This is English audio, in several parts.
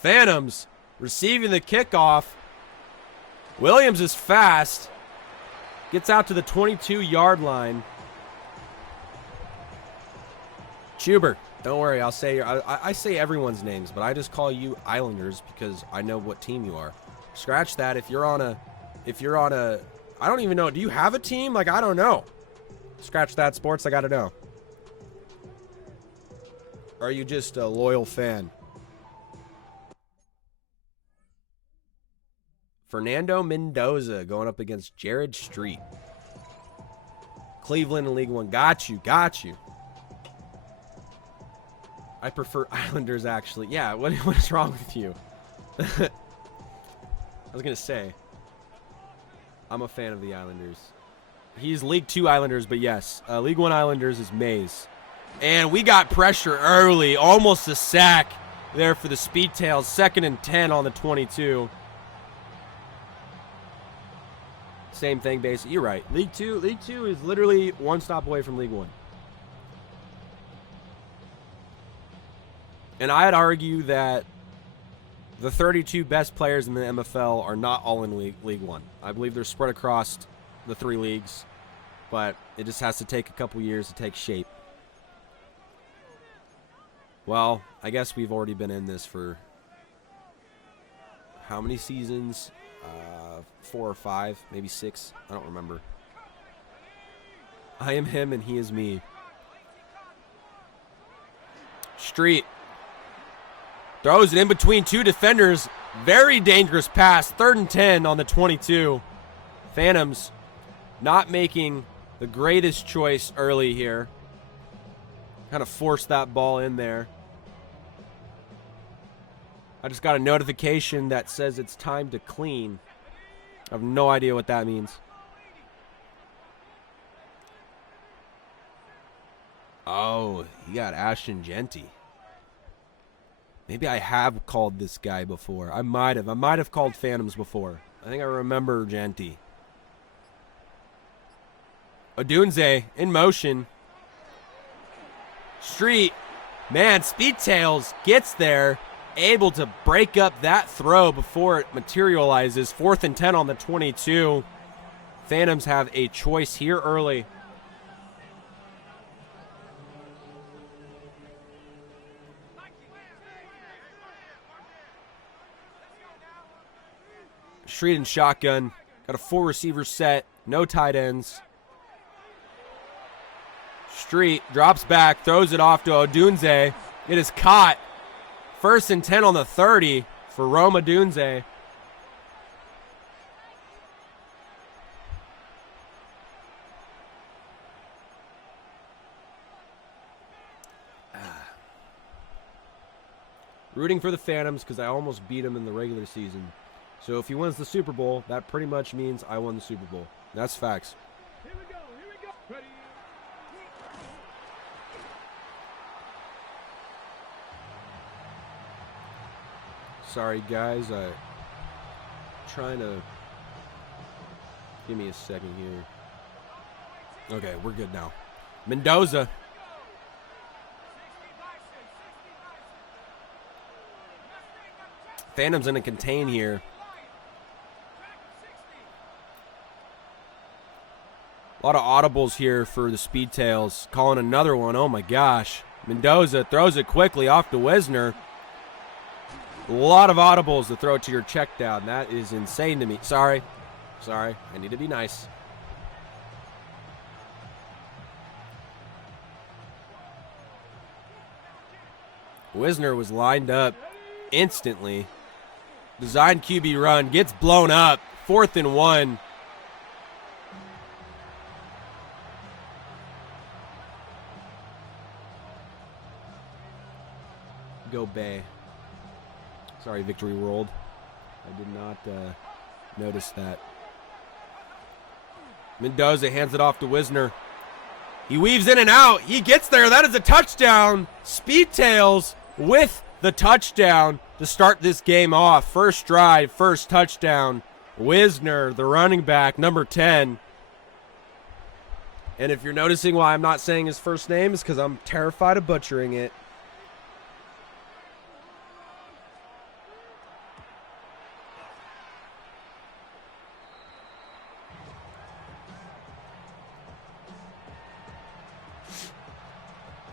Phantoms receiving the kickoff. Williams is fast. Gets out to the 22-yard line. Chuber, don't worry. I'll say I say everyone's names, but I just call you Islanders because I know what team you are. Scratch that. If you're on a, I don't even know. Do you have a team? Like, I don't know. Scratch that, sports. I got to know. Or are you just a loyal fan? Fernando Mendoza going up against Jared Street. Cleveland in League One. Got you. Got you. I prefer Islanders, actually. Yeah, what is wrong with you? I was going to say, I'm a fan of the Islanders. He's League 2 Islanders, but yes, League 1 Islanders is Maze. And we got pressure early. Almost a sack there for the Speedtails. 2nd and 10 on the 22. Same thing, basically. You're right. League 2 is literally one stop away from League 1. And I'd argue that the 32 best players in the MFL are not all in League 1. I believe they're spread across the 3 leagues, but it just has to take a couple years to take shape. Well, I guess we've already been in this for how many seasons? 4 or 5, maybe 6. I don't remember. I am him and he is me. Street throws it in between 2 defenders. Very dangerous pass. 3rd and 10 on the 22. Phantoms not making the greatest choice early here. Kind of forced that ball in there. I just got a notification that says it's time to clean. I have no idea what that means. Oh, he got Ashton Genty. Maybe I have called this guy before. I might have called Phantoms before. I think I remember Genty. Odunze in motion. Street. Man, Speedtails gets there. Able to break up that throw before it materializes. 4th and 10 on the 22. Phantoms have a choice here early. Street and shotgun. Got a 4 receiver set. No tight ends. Street drops back. Throws it off to Odunze. It is caught. 1st and 10 on the 30 for Roma Odunze. Rooting for the Phantoms because I almost beat him in the regular season. So if he wins the Super Bowl, that pretty much means I won the Super Bowl. That's facts. Here we go. Ready. Sorry, guys. I'm trying to... Give me a second here. Okay, we're good now. Mendoza. Phantom's going to contain here. A lot of audibles here for the Speedtails. Calling another one. Oh, my gosh. Mendoza throws it quickly off to Wisner. A lot of audibles to throw to your check down. That is insane to me. Sorry. I need to be nice. Wisner was lined up instantly. Design QB run. Gets blown up. 4th and 1. Go Bay. Sorry, Victory World. I did not notice that. Mendoza hands it off to Wisner. He weaves in and out. He gets there. That is a touchdown. Speedtails with the touchdown. to start this game off. First drive, first touchdown. Wisner, the running back, number 10. And if you're noticing why I'm not saying his first name, is because I'm terrified of butchering it.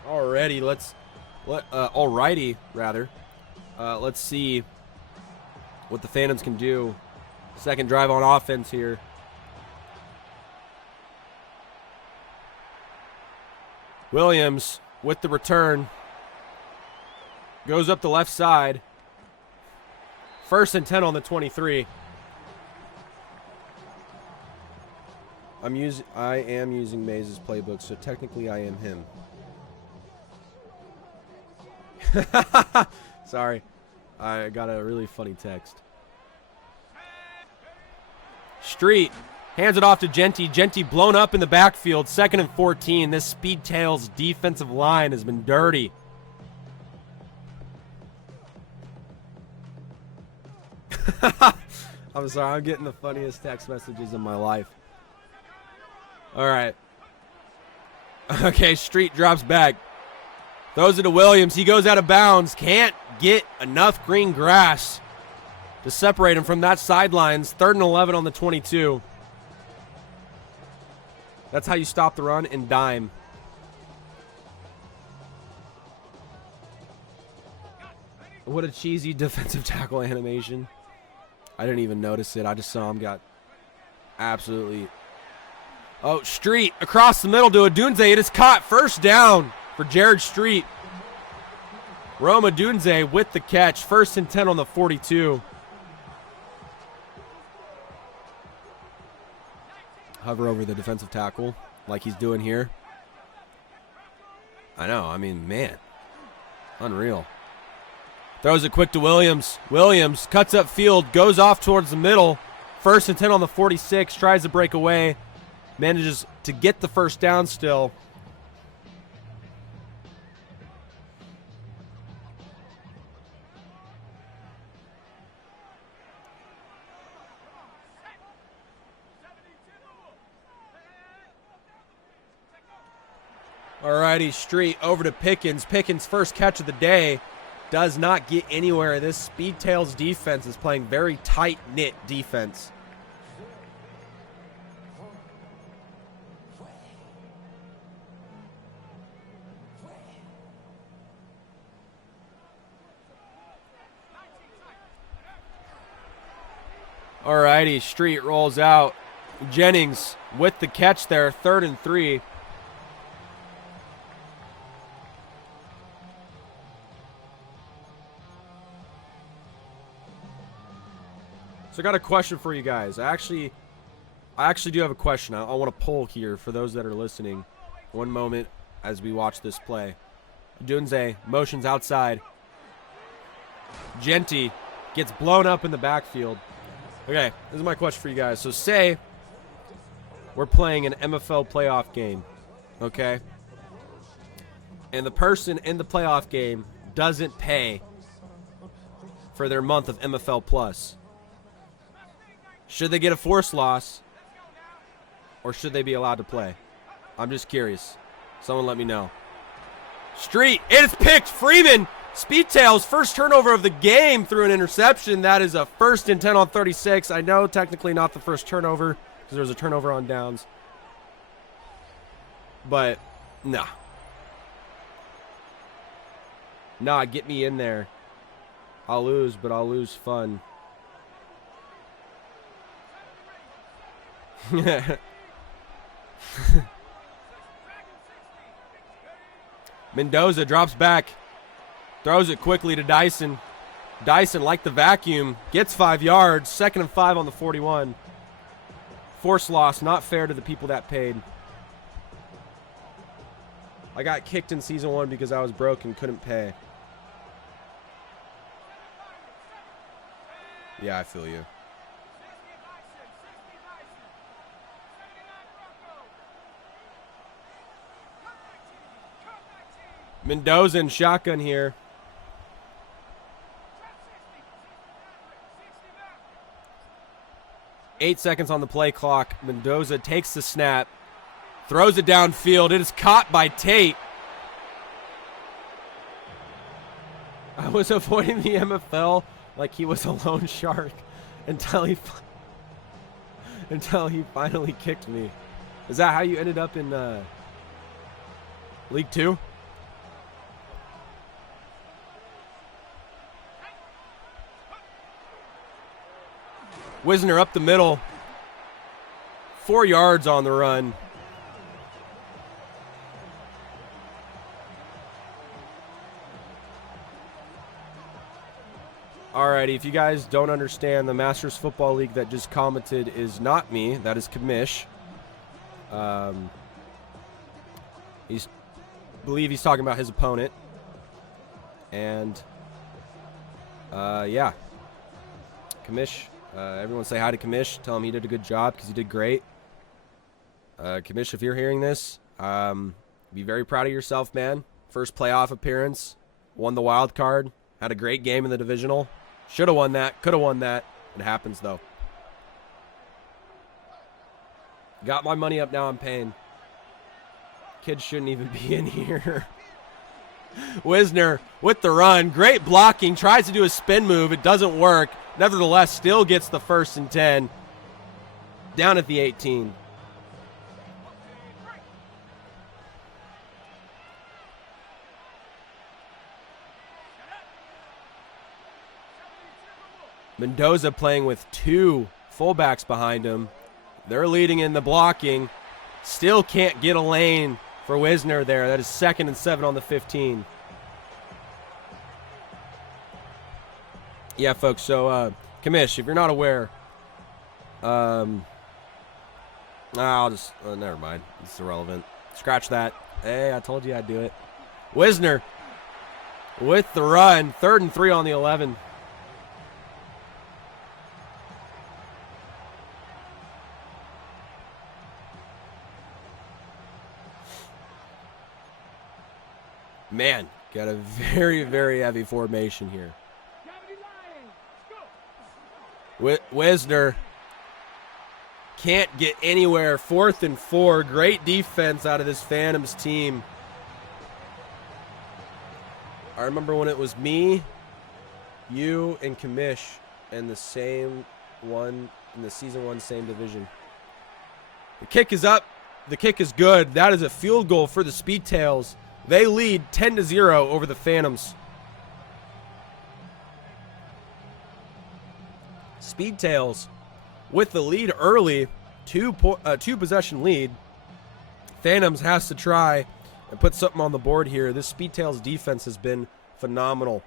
Alrighty, let's see what the Phantoms can do. Second drive on offense here. Williams with the return. Goes up the left side. First and 10 on the 23. I am using Mays' playbook, so technically I am him. Sorry. I got a really funny text. Street hands it off to Genty. Genty blown up in the backfield. 2nd and 14. This Speedtails defensive line has been dirty. I'm sorry. I'm getting the funniest text messages in my life. All right. Okay, Street drops back. Throws it to Williams. He goes out of bounds. Can't get enough green grass to separate him from that sidelines. 3rd and 11 on the 22. That's how you stop the run and dime. What a cheesy defensive tackle animation. I didn't even notice it. I just saw him got absolutely... Oh, Street across the middle to Odunze. It is caught. First down for Jared Street. Rome Odunze with the catch. 1st and 10 on the 42. Hover over the defensive tackle like he's doing here. I know. I mean, man. Unreal. Throws it quick to Williams. Williams cuts up field. Goes off towards the middle. 1st and 10 on the 46. Tries to break away. Manages to get the first down still. Alrighty, Street over to Pickens. Pickens' first catch of the day. Does not get anywhere. This Speedtails defense is playing very tight-knit defense. Alrighty, Street rolls out. Jennings with the catch there. 3rd and 3. So I got a question for you guys. I actually do have a question. I want to poll here for those that are listening. One moment as we watch this play. Dunze motions outside. Genty gets blown up in the backfield. Okay, this is my question for you guys. So say we're playing an MFL playoff game, okay? And the person in the playoff game doesn't pay for their month of MFL Plus. Should they get a forced loss, or should they be allowed to play? I'm just curious. Someone let me know. Street, it is picked. Freeman, Speedtails, first turnover of the game through an interception. That is a 1st and 10 on 36. I know technically not the first turnover because there was a turnover on downs. But, nah. Nah, get me in there. I'll lose, but I'll lose fun. Mendoza drops back. Throws it quickly to Dyson. Dyson, like the vacuum, gets 5 yards. 2nd and 5 on the 41. Force loss, not fair to the people that paid. I got kicked in Season 1 because I was broke and couldn't pay. Yeah, I feel you. Mendoza in shotgun here. 8 seconds on the play clock. Mendoza takes the snap, throws it downfield. It is caught by Tate. I was avoiding the MFL like he was a loan shark until he finally kicked me. Is that how you ended up in League 2? Wisner up the middle. 4 yards on the run. Alrighty, if you guys don't understand, the Masters Football League that just commented is not me. That is Kamish. Believe he's talking about his opponent. And, yeah. Kamish. Everyone say hi to Kamish. Tell him he did a good job because he did great. Kamish, if you're hearing this, be very proud of yourself, man. First playoff appearance. Won the wild card. Had a great game in the divisional. Should have won that. Could have won that. It happens, though. Got my money up, now I'm paying. Kids shouldn't even be in here. Wisner with the run. Great blocking. Tries to do a spin move. It doesn't work. Nevertheless, still gets the 1st and 10. Down at the 18. Mendoza playing with 2 fullbacks behind him. They're leading in the blocking. Still can't get a lane for Wisner there. That is 2nd and 7 on the 15. Yeah, folks, so, Kamish, if you're not aware, I'll just, never mind. It's irrelevant. Scratch that. Hey, I told you I'd do it. Wisner with the run. 3rd and 3 on the 11. Man, got a very, very heavy formation here. Wisner can't get anywhere. 4th and 4. Great defense out of this Phantoms team. I remember when it was me, you, and Kamish in the same one, in the Season 1 same division. The kick is up. The kick is good. That is a field goal for the Speedtails. They lead 10-0 over the Phantoms. Speedtails with the lead early, two possession lead. Phantoms has to try and put something on the board here. This Speedtails defense has been phenomenal.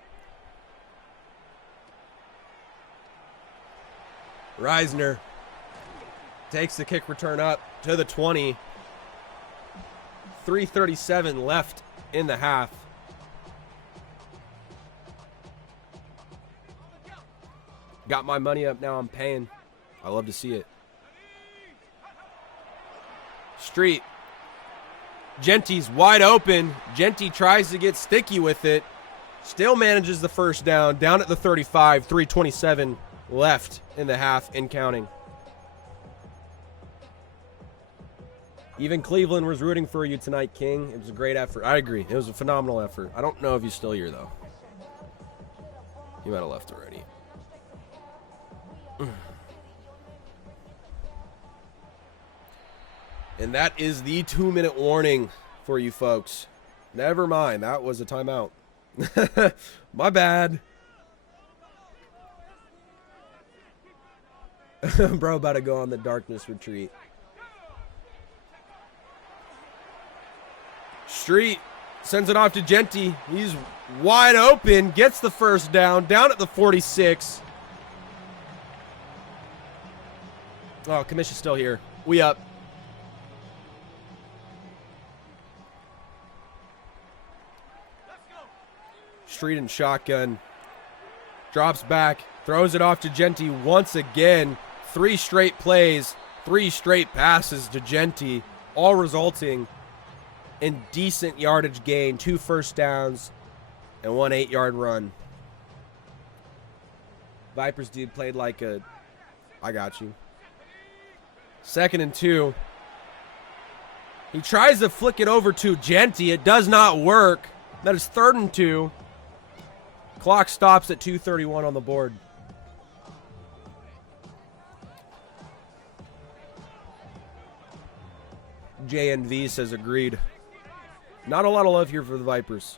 Reisner takes the kick return up to the 20. 3:37 left in the half. Got my money up, now I'm paying. I love to see it. Street. Genty's wide open. Genty tries to get sticky with it. Still manages the 1st down. Down at the 35. 3:27 left in the half and counting. Even Cleveland was rooting for you tonight, King. It was a great effort. I agree. It was a phenomenal effort. I don't know if he's still here, though. He might have left already. And that is the 2-minute warning for you folks. Never mind. That was a timeout. My bad. Bro, about to go on the darkness retreat. Street sends it off to Genty. He's wide open. Gets the 1st down. Down at the 46. Oh, Kamish is still here. We up. Street and shotgun. Drops back. Throws it off to Genty once again. 3 straight plays. 3 straight passes to Genty. All resulting in decent yardage gain. 2 first downs and 1 8-yard run. Vipers dude played like a... I got you. 2nd and 2. He tries to flick it over to Genty. It does not work. That is 3rd and 2. Clock stops at 2:31 on the board. JNV says agreed. Not a lot of love here for the Vipers.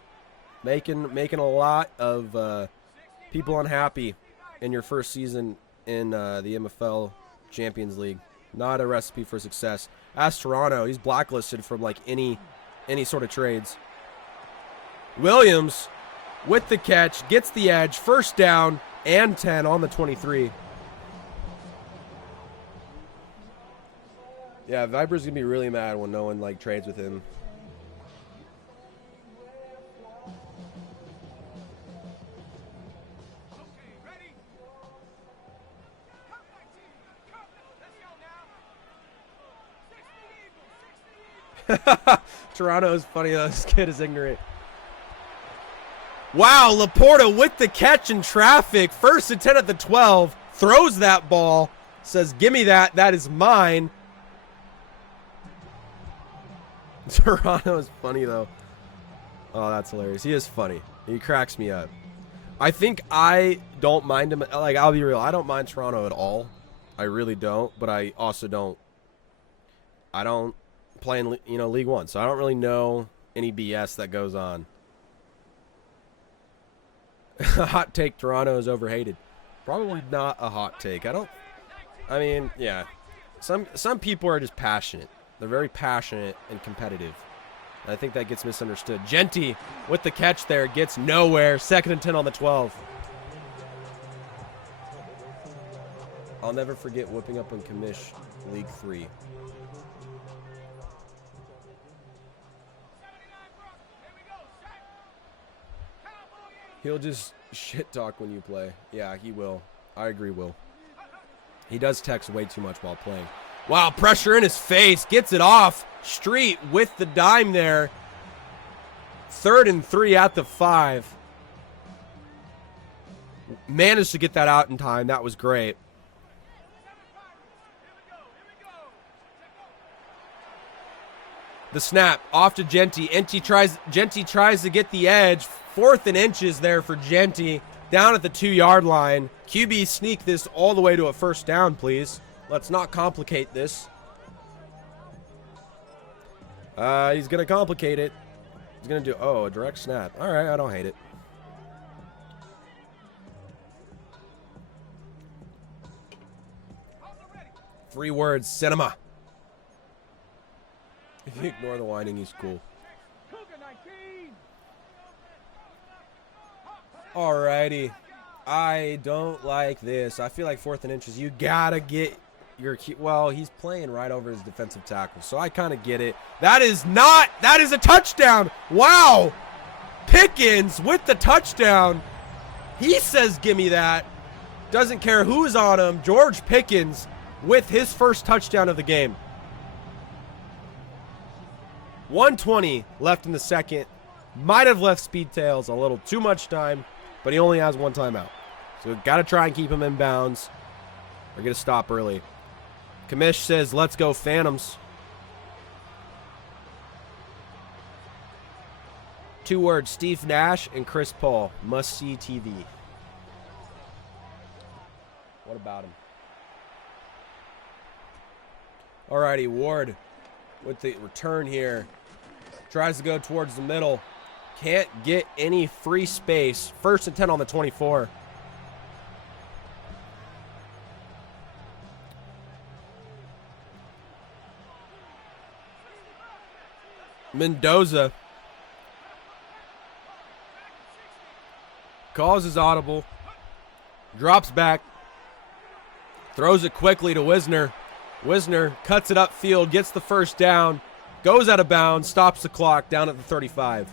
Making a lot of people unhappy in your first season in the MFL Champions League. Not a recipe for success. Ask Toronto. He's blacklisted from like any sort of trades. Williams with the catch, gets the edge, 1st down and 10 on the 23. Yeah, Viper's gonna be really mad when no one like trades with him. Toronto is funny though. This kid is ignorant. Wow, Laporta with the catch in traffic. 1st and 10 at the 12. Throws that ball. Says, give me that. That is mine. Toronto is funny though. Oh, that's hilarious. He is funny. He cracks me up. I think I don't mind him. Like, I'll be real. I don't mind Toronto at all. I really don't. But I also don't. I don't play in, League One. So I don't really know any BS that goes on. Hot take, Toronto is overhated. Probably not a hot take. I mean, yeah. Some people are just passionate. They're very passionate and competitive. And I think that gets misunderstood. Genty with the catch there gets nowhere. 2nd and 10 on the 12. I'll never forget whooping up on Commish League 3. He'll just shit talk when you play. Yeah, he will. I agree, Will. He does text way too much while playing. Wow, pressure in his face. Gets it off. Street with the dime there. 3rd and 3 at the 5. Managed to get that out in time. That was great. The snap off to Genty. Genty tries to get the edge. 4th and inches there for Genty. Down at the 2-yard line. QB sneak this all the way to a 1st down, please. Let's not complicate this. He's going to complicate it. He's going to do, a direct snap. All right, I don't hate it. Three words, cinema. If you ignore the whining, he's cool. Alrighty. I don't like this. I feel like 4th and inches. You gotta get your key. Well, he's playing right over his defensive tackle, so I kind of get it. That is a touchdown. Wow. Pickens with the touchdown. He says, give me that. Doesn't care who's on him. George Pickens with his 1st touchdown of the game. 1:20 left in the 2nd. Might have left Speedtails a little too much time, but he only has 1 timeout. So we've got to try and keep him in bounds. We're going to stop early. Kamish says, let's go Phantoms. 2 words, Steve Nash and Chris Paul. Must-see TV. What about him? Alrighty, Ward with the return here. Tries to go towards the middle. Can't get any free space. 1st and 10 on the 24. Mendoza calls his audible. Drops back. Throws it quickly to Wisner. Wisner cuts it upfield, gets the 1st down, goes out of bounds, stops the clock down at the 35.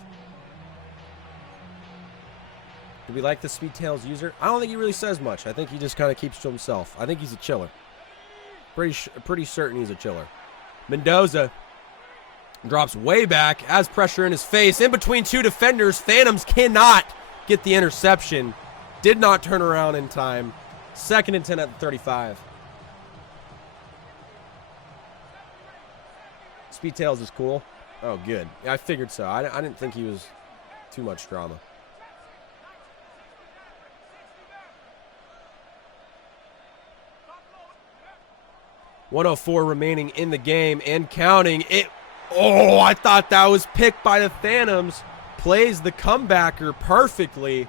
Do we like the Speedtails user? I don't think he really says much. I think he just kind of keeps to himself. I think he's a chiller. Pretty certain he's a chiller. Mendoza drops way back, has pressure in his face. In between 2 defenders, Phantoms cannot get the interception. Did not turn around in time. 2nd and 10 at the 35. Speedtails is cool. Oh, good. Yeah, I figured so. I didn't think he was too much drama. .104 remaining in the game and counting. Oh, I thought that was picked by the Phantoms. Plays the comebacker perfectly.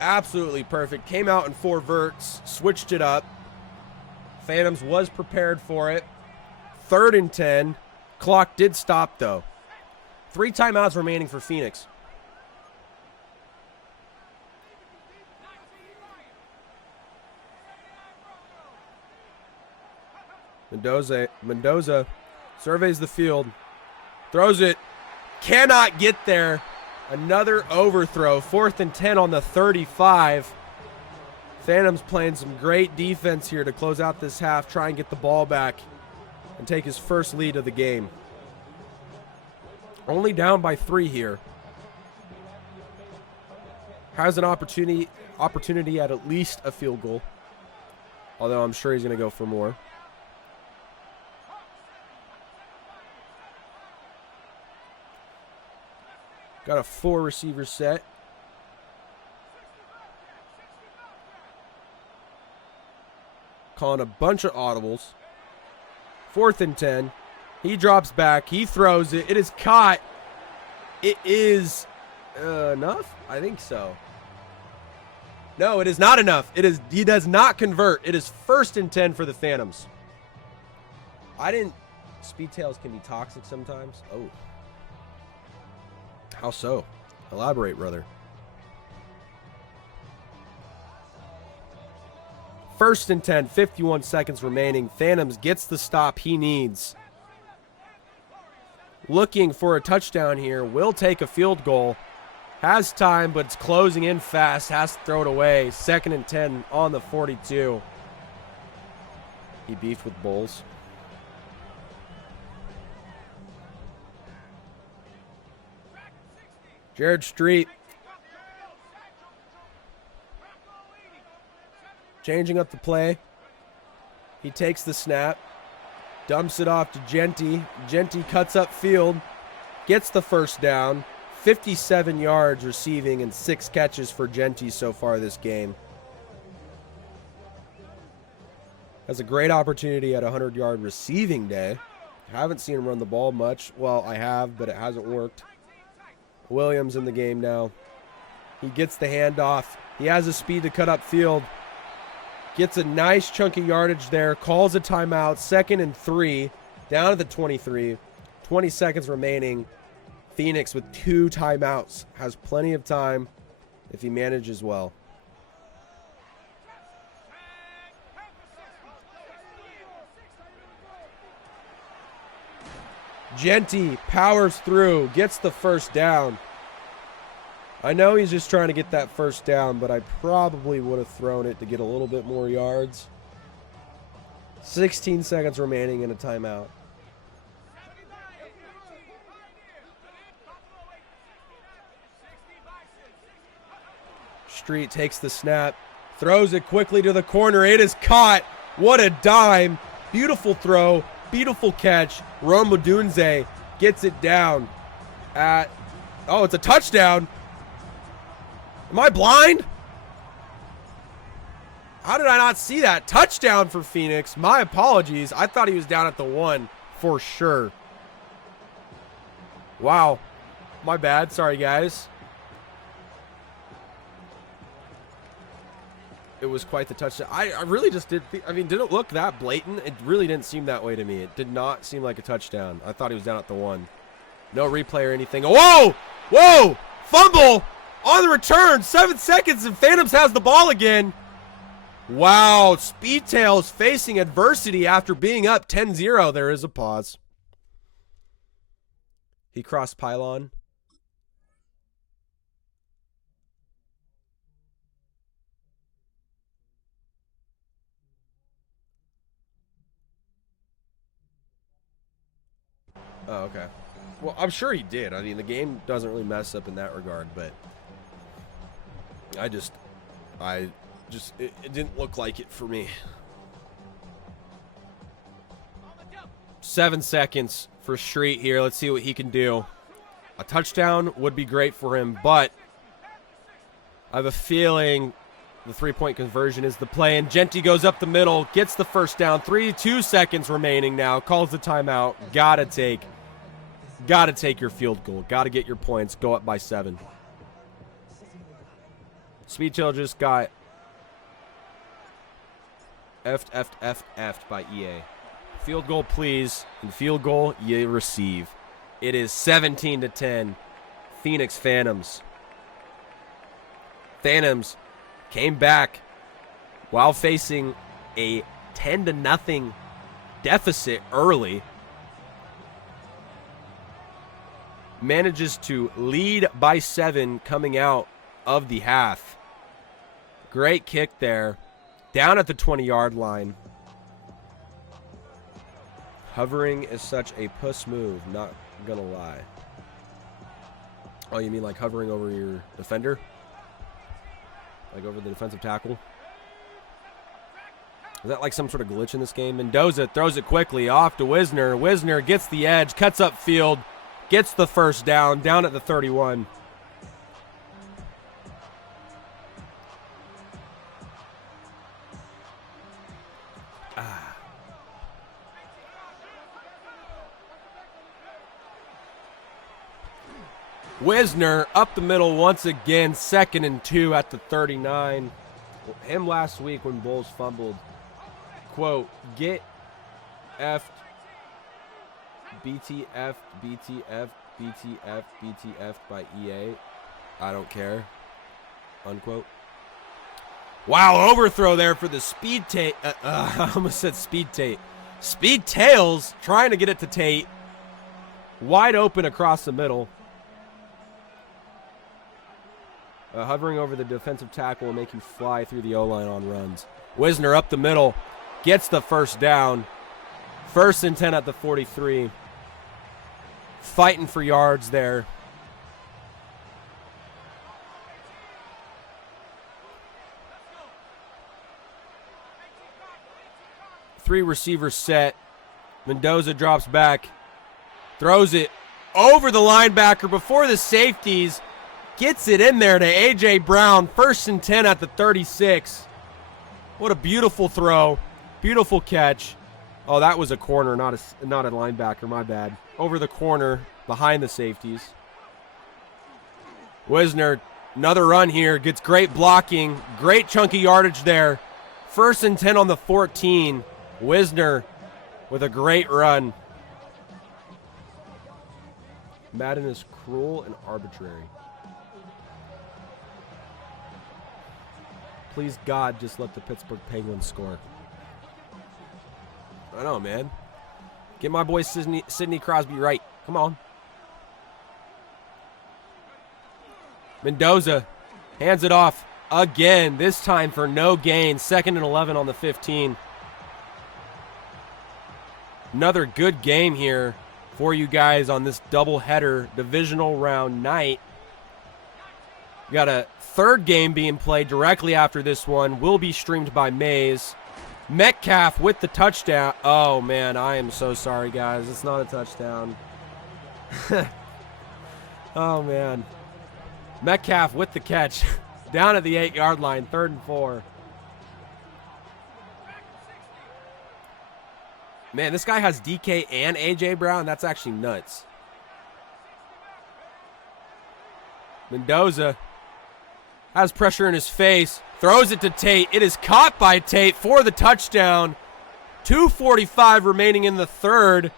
Absolutely perfect. Came out in 4 verts. Switched it up. Phantoms was prepared for it. 3rd and 10. Clock did stop, though. 3 timeouts remaining for Phoenix. Mendoza surveys the field. Throws it. Cannot get there. Another overthrow. 4th and 10 on the 35. Phantoms playing some great defense here to close out this half. Try and get the ball back and take his first lead of the game. Only down by 3 here. Has an opportunity at least a field goal. Although I'm sure he's going to go for more. Got a 4 receiver set. Calling a bunch of audibles. 4th and 10. He drops back. He throws it. It is caught. It is enough? I think so. No, it is not enough. He does not convert. It is 1st and 10 for the Phantoms. Speedtails can be toxic sometimes. Oh. How so? Elaborate, brother. 1st and 10, 51 seconds remaining. Phantoms gets the stop he needs. Looking for a touchdown here. Will take a field goal. Has time, but it's closing in fast. Has to throw it away. 2nd and 10 on the 42. He beefed with Bulls. Jared Street. Changing up the play. He takes the snap. Dumps it off to Genty. Genty cuts up field. Gets the 1st down. 57 yards receiving and 6 catches for Genty so far this game. Has a great opportunity at a 100-yard receiving day. Haven't seen him run the ball much. Well, I have, but it hasn't worked. Williams in the game now. He gets the handoff. He has the speed to cut up field. Gets a nice chunky yardage there. Calls a timeout. 2nd and 3. Down at the 23. 20 seconds remaining. Phoenix with 2 timeouts. Has plenty of time if he manages well. Genty powers through. Gets the 1st down. I know he's just trying to get that 1st down, but I probably would have thrown it to get a little bit more yards. 16 seconds remaining in a timeout. Street takes the snap, throws it quickly to the corner. It is caught. What a dime. Beautiful throw, beautiful catch. Romadunze gets it down at, oh, it's a touchdown. Am I blind? How did I not see that? Touchdown for Phoenix. My apologies. I thought he was down at the 1 for sure. Wow. My bad. Sorry, guys. It was quite the touchdown. I really just did. I mean, did it look that blatant? It really didn't seem that way to me. It did not seem like a touchdown. I thought he was down at the 1. No replay or anything. Whoa! Whoa! Fumble! On the return, 7 seconds, and Phantoms has the ball again. Wow, Speedtails facing adversity after being up 10-0. There is a pause. He crossed pylon. Oh, okay. Well, I'm sure he did. I mean, the game doesn't really mess up in that regard, but it didn't look like it for me. 7 seconds for Street here. Let's see what he can do. A touchdown would be great for him, but I have a feeling the three-point conversion is the play, and Genty goes up the middle, gets the first down. 2 seconds remaining now, calls the timeout. Gotta take your field goal. Gotta get your points. Go up by 7. Speedtail just got effed by EA. Field goal, please, and field goal you receive. It is 17-10. Phoenix Phantoms. Phantoms came back while facing a 10-0 deficit early. Manages to lead by 7 coming out of the half. Great kick there. Down at the 20-yard line. Hovering is such a puss move, not gonna lie. Oh, you mean like hovering over your defender? Like over the defensive tackle? Is that like some sort of glitch in this game? Mendoza throws it quickly off to Wisner. Wisner gets the edge, cuts up field, gets the first down at the 31. Wisner up the middle once again, 2nd and 2 at the 39. Him last week when Bulls fumbled. Quote, get F'd, BTF, BTF, BTF, BTF by EA. I don't care. Unquote. Wow, overthrow there for the Speedtails. I almost said Speedtails trying to get it to Tate. Wide open across the middle. Hovering over the defensive tackle will make you fly through the O-line on runs. Wisner up the middle. Gets the first down. 1st and 10 at the 43. Fighting for yards there. Three receivers set. Mendoza drops back. Throws it over the linebacker before the safeties. Gets it in there to A.J. Brown. 1st and 10 at the 36. What a beautiful throw. Beautiful catch. Oh, that was a corner, not a linebacker. My bad. Over the corner, behind the safeties. Wisner, another run here. Gets great blocking. Great chunky yardage there. 1st and 10 on the 14. Wisner with a great run. Madden is cruel and arbitrary. Please, God, just let the Pittsburgh Penguins score. I know, man. Get my boy Sidney Crosby right. Come on. Mendoza hands it off again, this time for no gain. 2nd and 11 on the 15. Another good game here for you guys on this doubleheader divisional round night. We got a 3rd game being played directly after this one. Will be streamed by Maze. Metcalf with the touchdown. Oh, man, I am so sorry, guys. It's not a touchdown. Oh, man. Metcalf with the catch. Down at the 8-yard line, 3rd and 4. Man, this guy has DK and A.J. Brown. That's actually nuts. Mendoza has pressure in his face. Throws it to Tate. It is caught by Tate for the touchdown. 2:45 remaining in the 3rd.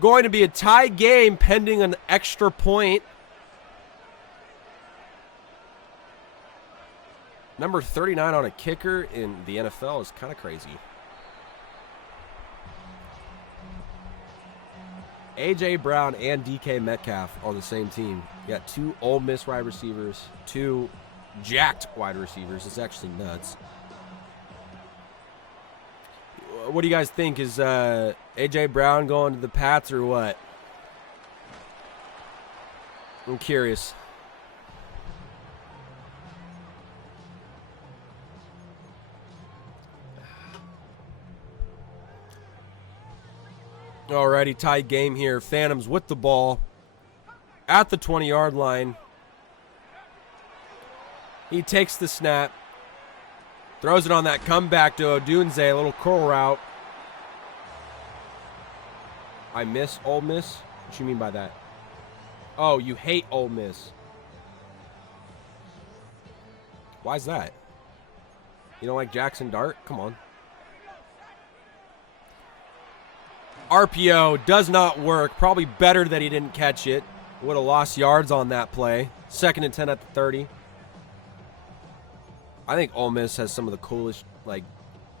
Going to be a tie game pending an extra point. Number 39 on a kicker in the NFL is kind of crazy. A.J. Brown and DK Metcalf on the same team. You got 2 Ole Miss wide receivers, 2 jacked wide receivers. It's actually nuts. What do you guys think? Is A.J. Brown going to the Pats or what? I'm curious. Alrighty, tied game here. Phantoms with the ball at the 20-yard line. He takes the snap. Throws it on that comeback to Odunze, a little curl route. I miss Ole Miss? What you mean by that? Oh, you hate Ole Miss. Why is that? You don't like Jackson Dart? Come on. RPO does not work. Probably better that he didn't catch it. Would have lost yards on that play. 2nd and 10 at the 30. I think Ole Miss has some of the coolest, like,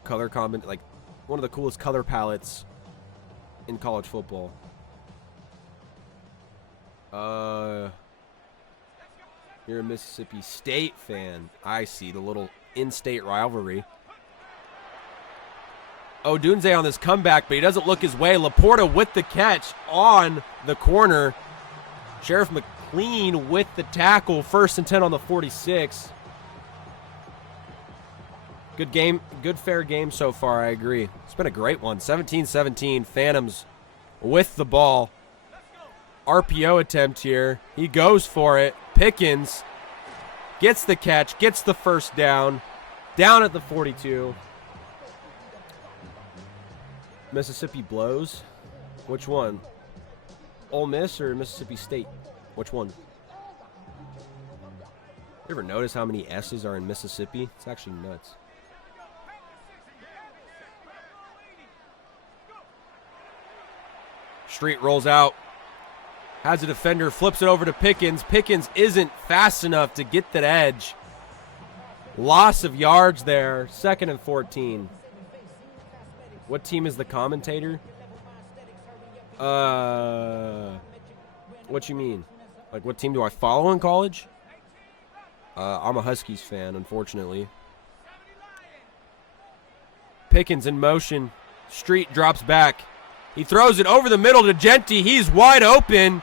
color comment, like, one of the coolest color palettes in college football. You're a Mississippi State fan. I see the little in-state rivalry. Odunze on this comeback, but he doesn't look his way. Laporta with the catch on the corner. Sheriff McLean with the tackle. 1st and 10 on the 46. Good game. Good fair game so far, I agree. It's been a great one. 17-17. Phantoms with the ball. RPO attempt here. He goes for it. Pickens gets the catch, gets the first down. Down at the 42. Mississippi blows. Which one? Ole Miss or Mississippi State? Which one? You ever notice how many S's are in Mississippi? It's actually nuts. Street rolls out. Has a defender, flips it over to Pickens. Pickens isn't fast enough to get that edge. Loss of yards there. 2nd and 14. What team is the commentator? What you mean? Like, what team do I follow in college? I'm a Huskies fan, unfortunately. Pickens in motion. Street drops back. He throws it over the middle to Genty. He's wide open.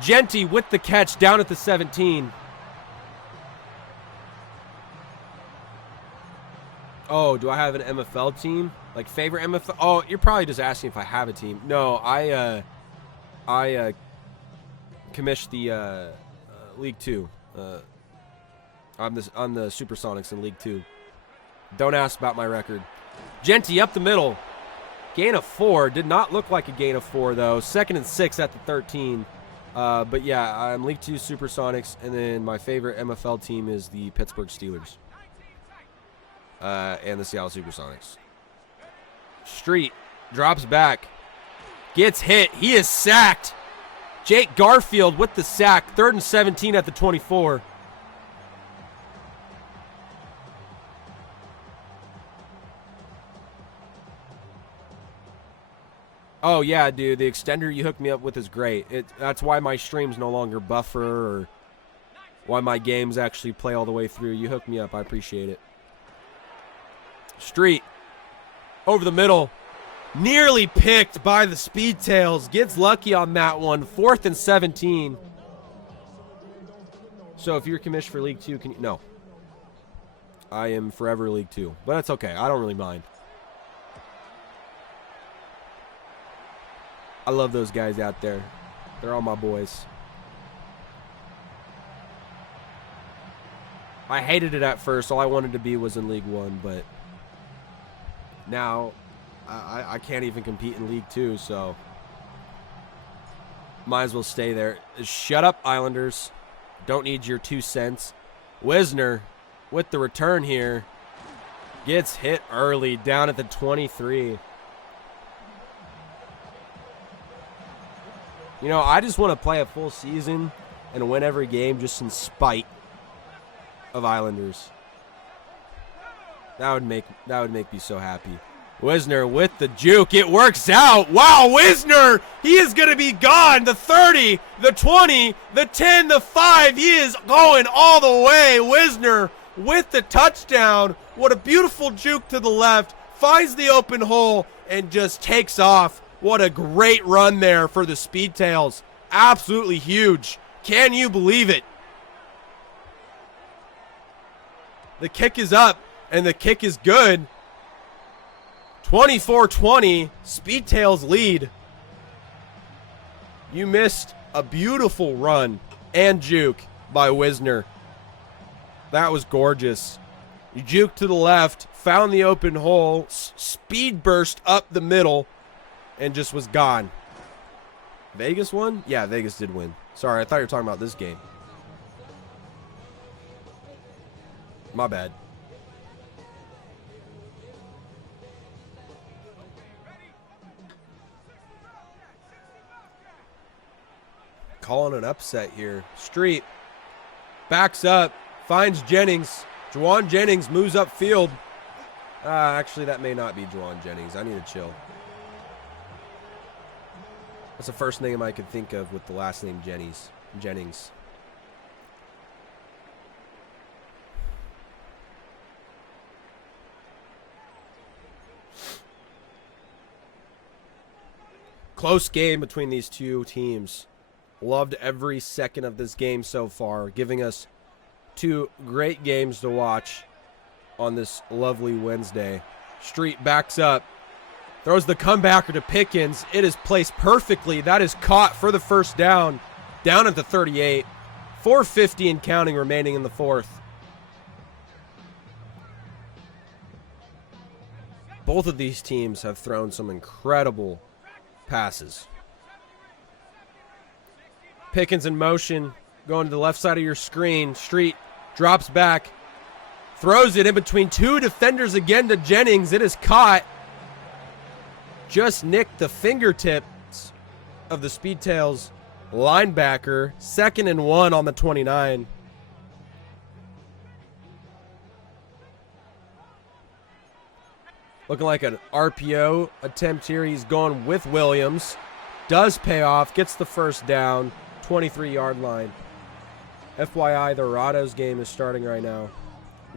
Genty with the catch down at the 17. Oh, do I have an MFL team? Like, favorite MFL? Oh, you're probably just asking if I have a team. No, I commissioned the League 2. I'm the Supersonics in League 2. Don't ask about my record. Genty up the middle. Gain of 4. Did not look like a gain of 4, though. 2nd and 6 at the 13. But, yeah, I'm League 2 Supersonics, and then my favorite MFL team is the Pittsburgh Steelers and the Seattle Supersonics. Street drops back. Gets hit. He is sacked. Jake Garfield with the sack. 3rd and 17 at the 24. Oh, yeah, dude. The extender you hooked me up with is great. That's why my streams no longer buffer or why my games actually play all the way through. You hooked me up. I appreciate it. Street over the middle. Nearly picked by the Speedtails. Gets lucky on that one. 4th and 17. So if you're commissioned for League 2, can you? No. I am forever League 2. But that's okay. I don't really mind. I love those guys out there. They're all my boys. I hated it at first. All I wanted to be was in League 1, but now I can't even compete in League 2, so might as well stay there. Shut up, Islanders. Don't need your 2 cents. Wisner with the return here. Gets hit early down at the 23. You know, I just want to play a full season and win every game just in spite of Islanders. That would make me so happy. Wisner with the juke. It works out. Wow, Wisner! He is going to be gone. The 30, the 20, the 10, the 5. He is going all the way. Wisner with the touchdown. What a beautiful juke to the left. Finds the open hole and just takes off. What a great run there for the Speedtails. Absolutely huge. Can you believe it? The kick is up, and the kick is good. 24-20, Speedtails lead. You missed a beautiful run and juke by Wisner. That was gorgeous. You juked to the left, found the open hole, speed burst up the middle, and just was gone. Vegas won? Yeah, Vegas did win. Sorry, I thought you were talking about this game. My bad. Calling an upset here. Street backs up, finds Jennings. Juwan Jennings moves upfield. Actually, that may not be Juwan Jennings. I need to chill. That's the first name I could think of with the last name Jennings. Close game between these two teams. Loved every second of this game so far, giving us two great games to watch on this lovely Wednesday. Street backs up, throws the comebacker to Pickens. It is placed perfectly. That is caught for the first down, down at the 38. 4:50 and counting remaining in the fourth. Both of these teams have thrown some incredible passes. Pickens in motion, going to the left side of your screen. Street drops back, throws it in between two defenders again to Jennings. It is caught. Just nicked the fingertips of the Speedtails linebacker. 2nd and 1 on the 29. Looking like an RPO attempt here. He's going with Williams. Does pay off. Gets the first down. 23-yard line. FYI, the Rados game is starting right now.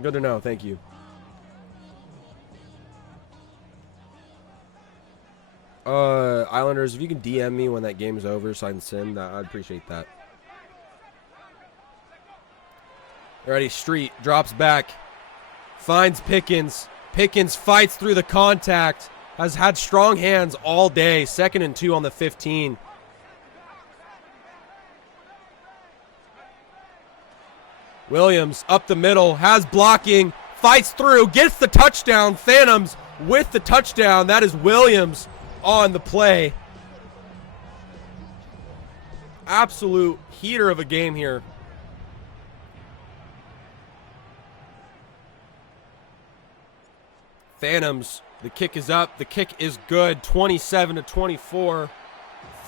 Good to know. Thank you. Islanders, if you can DM me when that game is over so I can send, I'd appreciate that. Alrighty, Street drops back. Finds Pickens. Pickens fights through the contact. Has had strong hands all day. 2nd and 2 on the 15. Williams up the middle, has blocking, fights through, gets the touchdown. Phantoms with the touchdown. That is Williams on the play. Absolute heater of a game here. Phantoms, the kick is up, the kick is good. 27-24.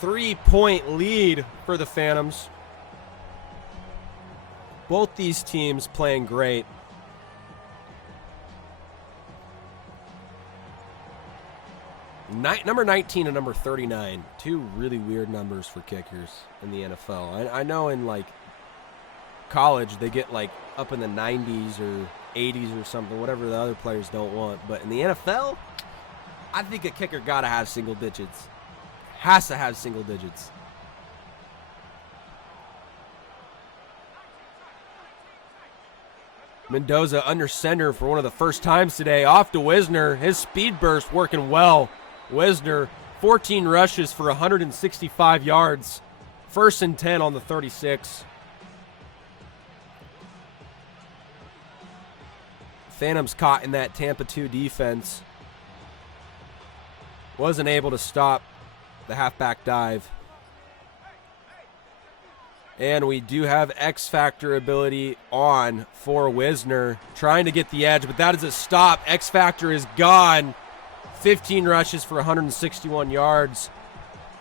3-point lead for the Phantoms. Both these teams playing great. Number 19 and number 39. Two really weird numbers for kickers in the NFL. I know in like college they get like up in the 90s or 80s or something, whatever the other players don't want. But in the NFL, I think a kicker got to have single digits. Has to have single digits. Mendoza under center for one of the first times today. Off to Wisner. His speed burst working well. Wisner, 14 rushes for 165 yards. 1st and 10 on the 36. Phantoms caught in that Tampa 2 defense. Wasn't able to stop the halfback dive. And we do have X Factor ability on for Wisner. Trying to get the edge, but that is a stop. X Factor is gone. 15 rushes for 161 yards.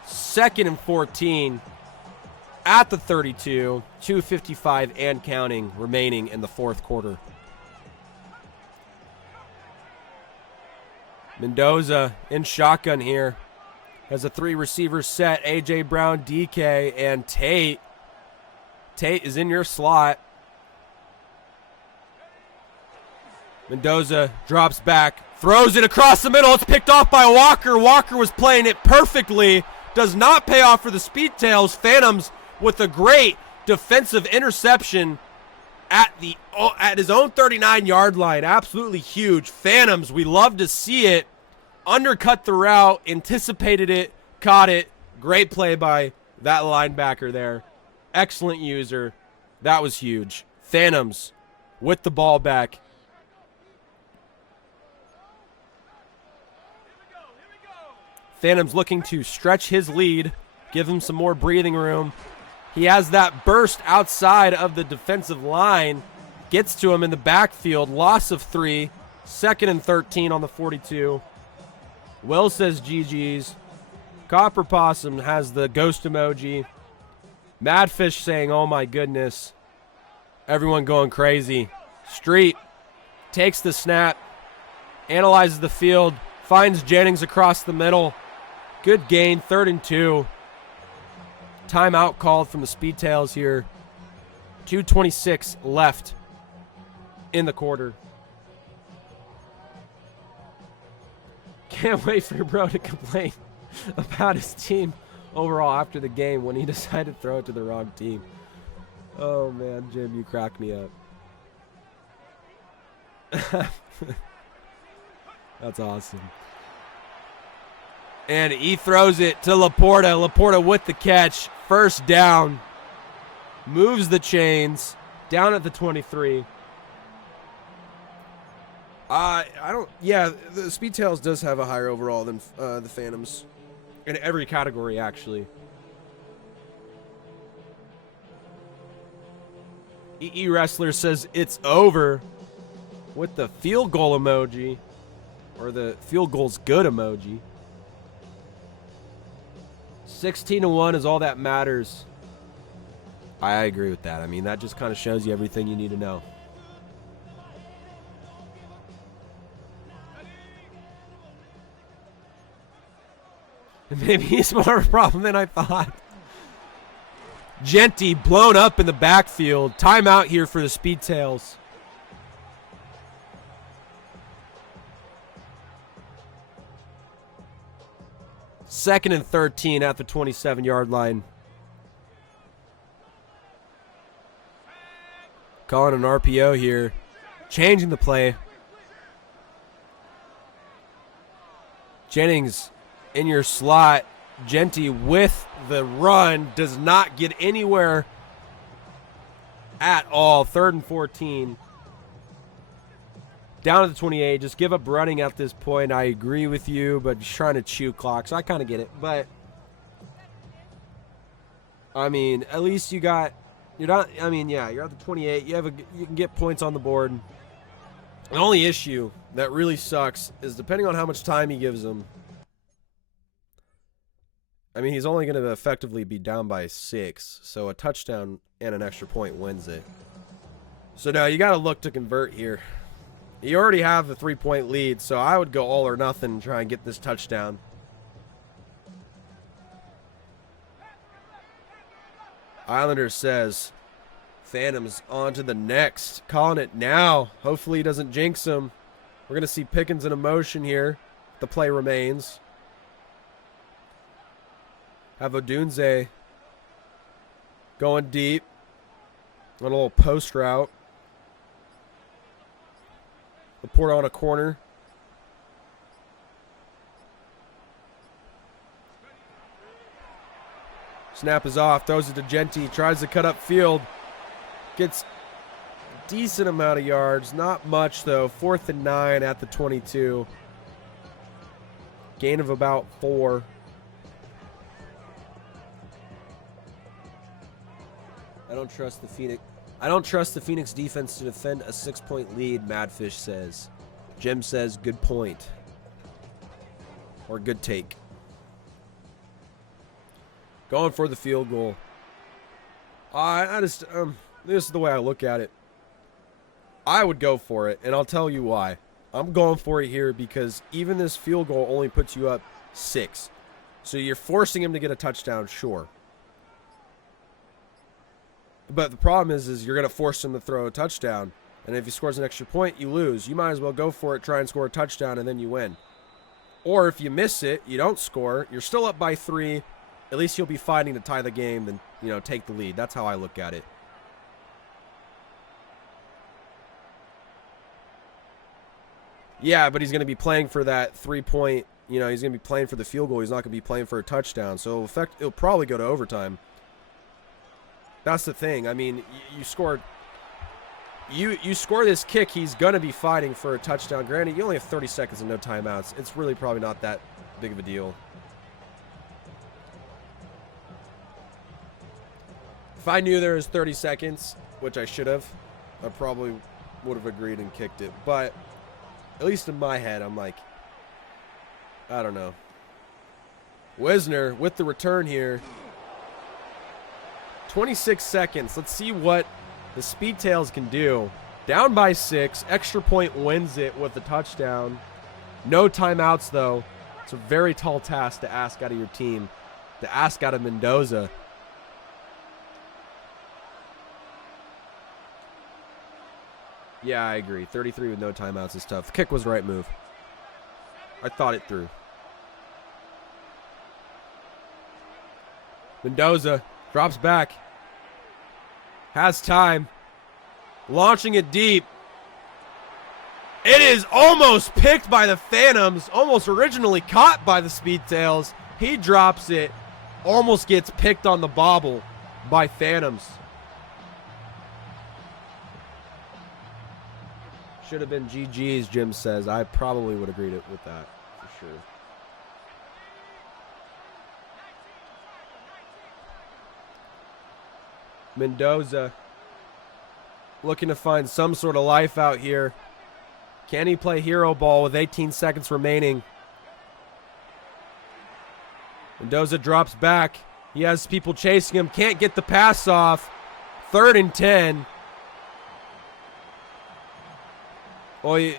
2nd and 14 at the 32. 2:55 and counting remaining in the fourth quarter. Mendoza in shotgun here. Has a 3-receiver set. A.J. Brown, DK, and Tate. Tate is in your slot. Mendoza drops back, throws it across the middle. It's picked off by Walker. Walker was playing it perfectly. Does not pay off for the Speedtails. Phantoms with a great defensive interception at his own 39-yard line. Absolutely huge. Phantoms, we love to see it. Undercut the route, anticipated it, caught it. Great play by That linebacker there. Excellent user. That was huge. Phantoms with the ball back. Phantoms looking to stretch his lead, give him some more breathing room. He has that burst outside of the defensive line. Gets to him in the backfield. Loss of 3. 2nd and 13 on the 42. Will says GG's. Copper Possum has the ghost emoji. Madfish saying, oh my goodness. Everyone going crazy. Street takes the snap. Analyzes the field. Finds Jennings across the middle. Good gain. 3rd and 2. Timeout called from the Speedtails here. 2:26 left in the quarter. Can't wait for bro to complain about his team overall after the game when he decided to throw it to the wrong team. Oh man, Jim, you crack me up. That's awesome. And he throws it to Laporta. Laporta with the catch. 1st down. Moves the chains. Down at the 23. Yeah, the Speedtails does have a higher overall than the Phantoms. In every category, actually. EE Wrestler says it's over with the field goal emoji. Or the field goal's good emoji. 16-1 is all that matters. I agree with that. I mean, that just kind of shows you everything you need to know. Maybe he's more of a problem than I thought. Genty blown up in the backfield. Timeout here for the Speedtails. Second and 13 at the 27-yard line. Calling an RPO here. Changing the play. Jennings in your slot. Genty with the run. Does not get anywhere at all. 3rd and 14. Down to the 28. Just give up running at this point. I agree with you, but just trying to chew clock. So I kind of get it. But, I mean, at least you got... You're not... I mean, yeah, you're at the 28. You can get points on the board. The only issue that really sucks is depending on how much time he gives them. I mean, he's only going to effectively be down by 6. So a touchdown and an extra point wins it. So now you got to look to convert here. You already have the 3-point lead, so I would go all or nothing and try and get this touchdown. Islanders says, Phantoms on to the next. Calling it now. Hopefully he doesn't jinx him. We're going to see Pickens in a motion here. The play remains. Have Odunze going deep on a little post route. Laporta on a corner. Snap is off. Throws it to Genty. Tries to cut up field. Gets a decent amount of yards. Not much, though. 4th and 9 at the 22. Gain of about 4. I don't trust the Phoenix defense to defend a 6-point lead, Madfish says. Jim says, good point. Or good take. Going for the field goal. This is the way I look at it. I would go for it, and I'll tell you why. I'm going for it here because even this field goal only puts you up 6. So you're forcing him to get a touchdown, sure. But the problem is you're going to force him to throw a touchdown. And if he scores an extra point, you lose. You might as well go for it, try and score a touchdown, and then you win. Or if you miss it, you don't score, you're still up by 3. At least you'll be fighting to tie the game and, take the lead. That's how I look at it. Yeah, but he's going to be playing for that 3-point you know, he's going to be playing for the field goal. He's not going to be playing for a touchdown. So it'll probably go to overtime. That's the thing. I mean, you score this kick, he's going to be fighting for a touchdown. Granted, you only have 30 seconds and no timeouts. It's really probably not that big of a deal. If I knew there was 30 seconds, which I should have, I probably would have agreed and kicked it. But at least in my head, I'm like, I don't know. Wisner with the return here. 26 seconds. Let's see what the Speedtails can do. Down by 6. Extra point wins it with a touchdown. No timeouts, though. It's a very tall task to ask out of your team. To ask out of Mendoza. Yeah, I agree. 33 with no timeouts is tough. The kick was the right move. I thought it through. Mendoza drops back. Has time. Launching it deep. It is almost picked by the Phantoms. Almost originally caught by the Speedtails. He drops it. Almost gets picked on the bobble by Phantoms. Should have been GG's, Jim says. I probably would agree with that, for sure. Mendoza looking to find some sort of life out here. Can he play hero ball with 18 seconds remaining? Mendoza drops back. He has people chasing him. Can't get the pass off. 3rd and 10. Well,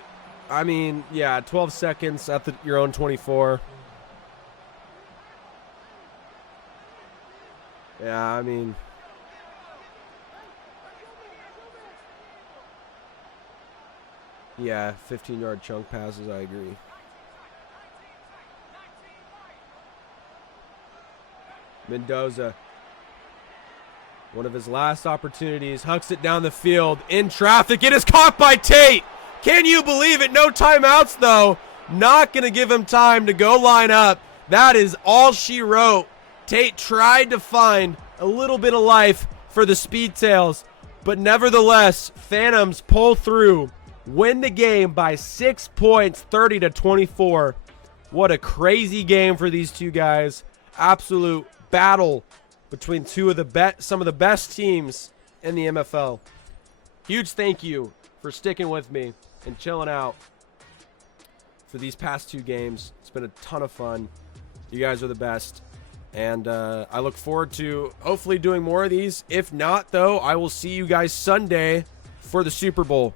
I mean, yeah, 12 seconds at your own 24. Yeah, I mean, yeah, 15-yard chunk passes, I agree. Mendoza, one of his last opportunities, hucks it down the field in traffic. It is caught by Tate. Can you believe it? No timeouts, though. Not going to give him time to go line up. That is all she wrote. Tate tried to find a little bit of life for the Speedtails, but nevertheless, Phantoms pull through, win the game by 6 points, 30-24. What a crazy game for these two guys. Absolute battle between some of the best teams in the MFL. Huge thank you for sticking with me and chilling out for these past 2 games. It's been a ton of fun. You guys are the best. And I look forward to hopefully doing more of these. If not, though, I will see you guys Sunday for the Super Bowl.